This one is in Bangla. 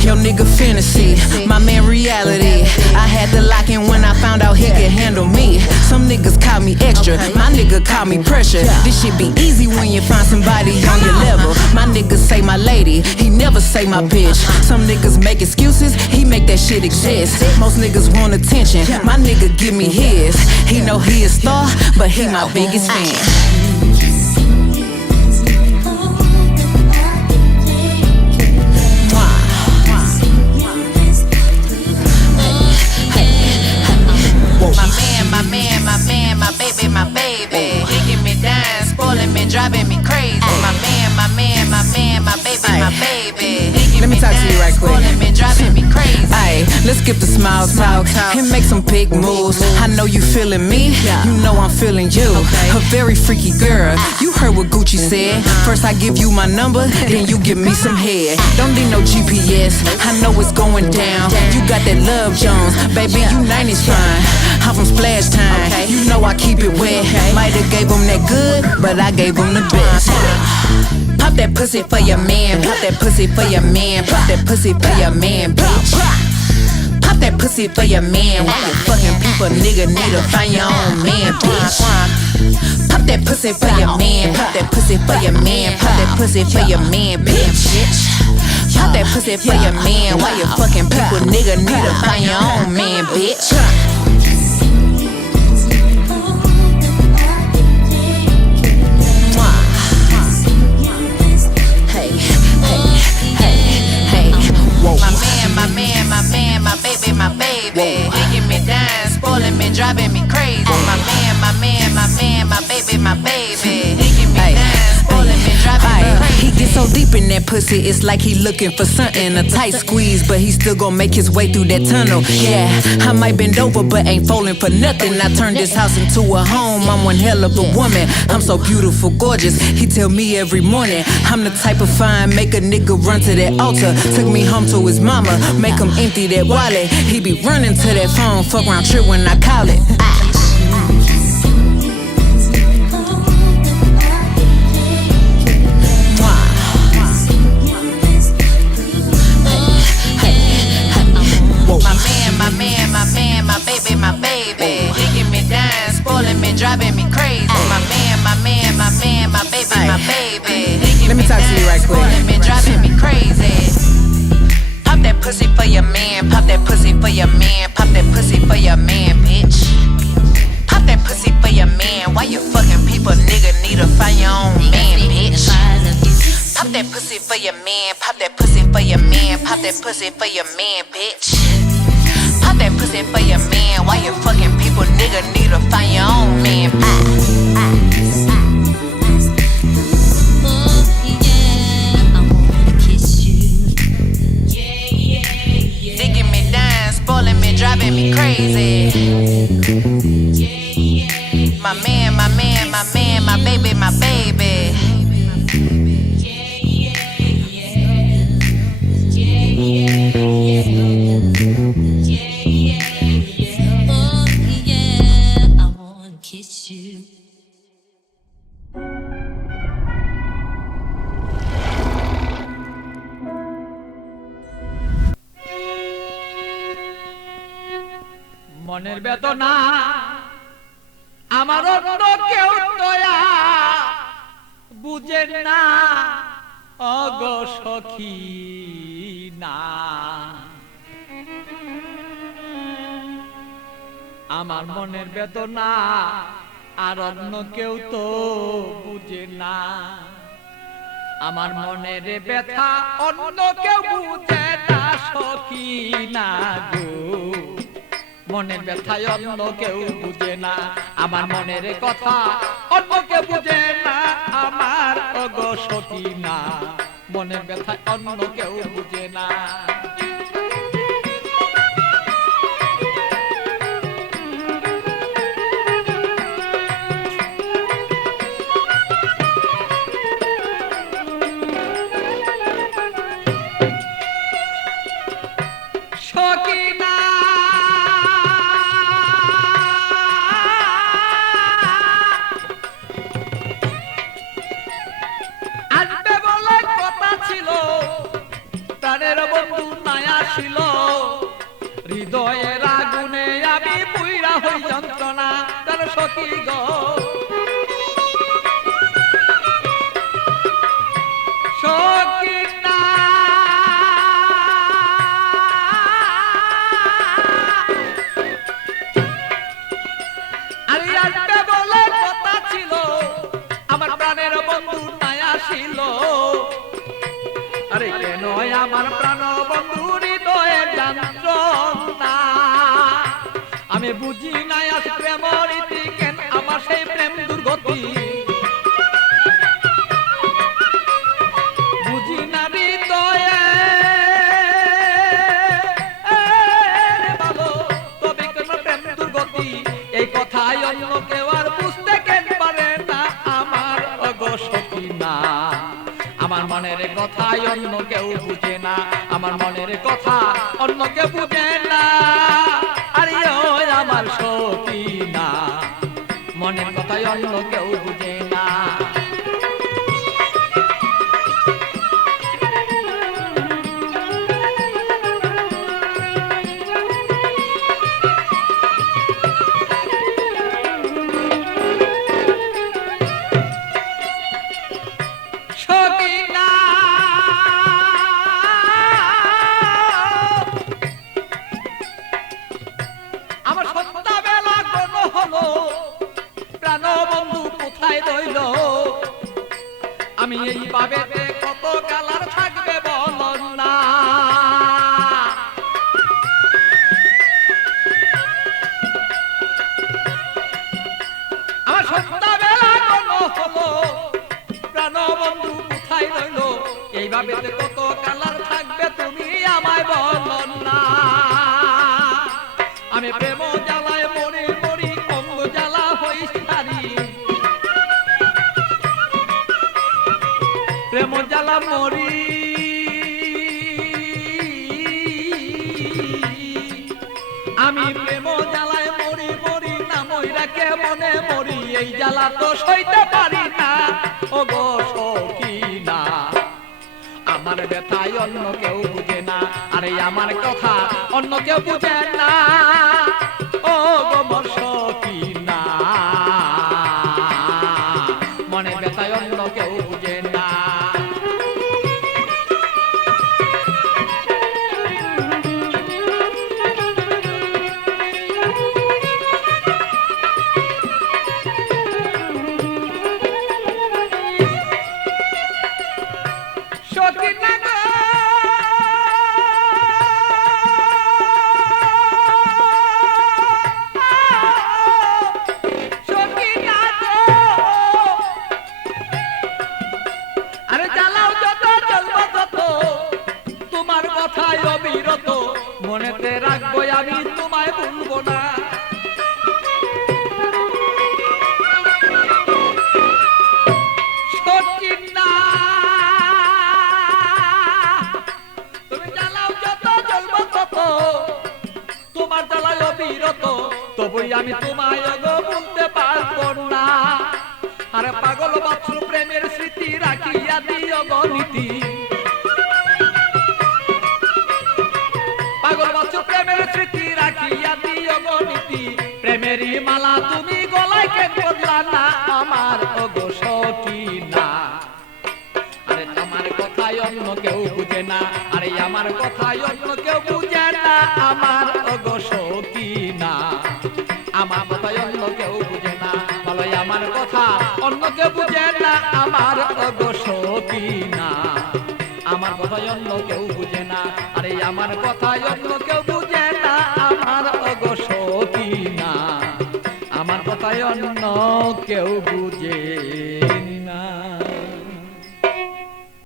Your nigga fantasy, my man reality. I had to lock in when I found out he could handle me. Some niggas call me extra, my nigga call me pressure. This shit be easy when you find somebody on your level. My niggas say my lady, he never say my bitch. Some niggas make excuses, he make that shit exist. Most niggas want attention, my nigga give me his. He know he a star, but he my biggest fan. My baby, digging me down, spoiling me, driving me crazy. My baby, let me talk to you right quick. Spoiling me, driving me crazy. Aye, let's skip the small talk and make some big moves. I know you feeling me, you know I'm feeling you. A very freaky girl. You heard what Gucci said. First I give you my number, then you give me some head. Don't need no GPS, I know it's going down. You got that Love Jones, baby, you 90s fine. I'm from Splash Time, you know I keep it wet. Might've gave him that good, but I gave him the best. Pop that pussy for your man, pop that pussy for your man, pop that pussy for your man, bitch. Pop that pussy for your man. Why you fucking people, nigga, need to find your own man, bitch. Pop that pussy for your man, pop that pussy for your man, pop that pussy for your man, bitch. Pop that pussy for your man. Why you fucking people, nigga, need to find your own man, bitch. My baby, digging me down, spoiling me, driving me crazy. My baby, digging me down, spoiling me, driving me crazy. He get so deep in that pussy, it's like he looking for something, a tight squeeze, but he still gon' make his way through that tunnel. Yeah, I might bend over, but ain't falling for nothing. I turned this house into a home, I'm one hell of a woman. I'm so beautiful, gorgeous, he tell me every morning. I'm the type of fine, make a nigga run to that altar. Took me home to his mama, make him empty that wallet. He be running to that phone, fuck around trip when I call it. My baby, digging me down, spoiling me, driving me crazy. My baby, let me talk to you right quick. Spoiling me, driving me crazy. Pop that pussy for your man, pop that pussy for your man, pop that pussy for your man, bitch. Pop that pussy for your man. Why you fucking people, nigga, need to find your own man, bitch. Pop that pussy for your man, pop that pussy for your man, pop that pussy for your man, bitch. Pop that pussy for your man. Why you fucking people, nigga, need to find your own man. Digging me down, spoiling me, driving me crazy. My man, my baby, my baby. মনের বেদনা আমার অন্য কেউ তোয়া বুঝে না অগ সখী না আমার মনের বেদনা আর অন্য কেউ তো বুঝে না আমার মনের ব্যথা অন্য কেউ বুঝে না সখী না গো মনের ব্যথায় অন্য কেউ বুঝে না আমার মনের কথা অন্য কেউ বুঝে না আমার ওগো সখী না মনের ব্যথায় অন্য কেউ বুঝে না সখী গো সখী না আরে আসবে বলে কথা ছিল আমার প্রাণের বন্ধু নাই আসিল আরে কেন আমার প্রাণ বন্ধু হৃদয়ে যন্ত্রণা আমি বুঝি নাই আজ প্রেম রীতি কেন আমার সেই প্রেম দুর্গতি বুঝি না হৃদয়ে ভালো তবে কেন প্রেম দুর্গতি এই কথাই অন্য কেউ আর বুঝতে কেন পারে না আমার অগো সখী না আমার মনের কথাই অন্য কেউ বুঝে না আমার মনের কথা অন্য কেউ বুঝে না আরে ও আমার সখী না মনের কথাই অন্য কেউ বুঝে না সখী না আমার সন্ধ্যাবেলা কোন হলো প্রাণ বন্ধু কোথায় রইল আমি এই ভাবেতে কত কালার থাকবে বল না আমার সন্ধ্যাবেলা কোন হলো প্রাণ বন্ধু কোথায় রইল এই ভাবেতে কত কালার থাকবে তুমি আমায় বল না আমি প্রেম জ্বালায় মরি মরি অঙ্গ জ্বালা হইস নারী প্রেম জ্বালা মরি আমি প্রেম জ্বালায় মরি মরি না মইরাকে মনে মরি এই জ্বালা তো সইতে পারি না ও গো সখী না আমার ব্যথায় অন্য কেউ বুঝে না আরে আমার কথা অন্য কেউ বুঝে না ও গো মোর সখী না মনে ব্যথায় অন্য কেউ বুঝে না সখী না গো সখী না গো আরে জ্বালাও যত জ্বলবো যত তোমার কথায় অবিরত মনেতে রাখবো আমি তোমায় ভুলবো না সখী না তুমি জ্বালাও যত জ্বলবো তত তোমার জ্বালায় অবিরত তবুই আমি তোমায় গো ভুলতে পারবো না আরে পাগল বাছুর প্রেমের স্মৃতি রাখিয়া দিও গো নীতি পাগল বাছুর প্রেমের স্মৃতি রাখিয়া দিও গো নীতি প্রেমেরই মালা তুমি গলায় কেন বদলা না আমার গো সখী না আরে আমার কথাই অন্য কেউ বুঝে না আরে আমার কথাই অন্য কেউ বুঝে না আমার গো সখী না আমার কথাই অন্য কেউ বুঝে না বলো আমার কথা অন্য কেউ বুঝে না আমার গো সখী না আমার কথাই অন্য কেউ বুঝে না আরে আমার কথাই অন্য কেউ বুঝে না আমার গো সখী না আমার কথাই অন্য কেউ বুঝে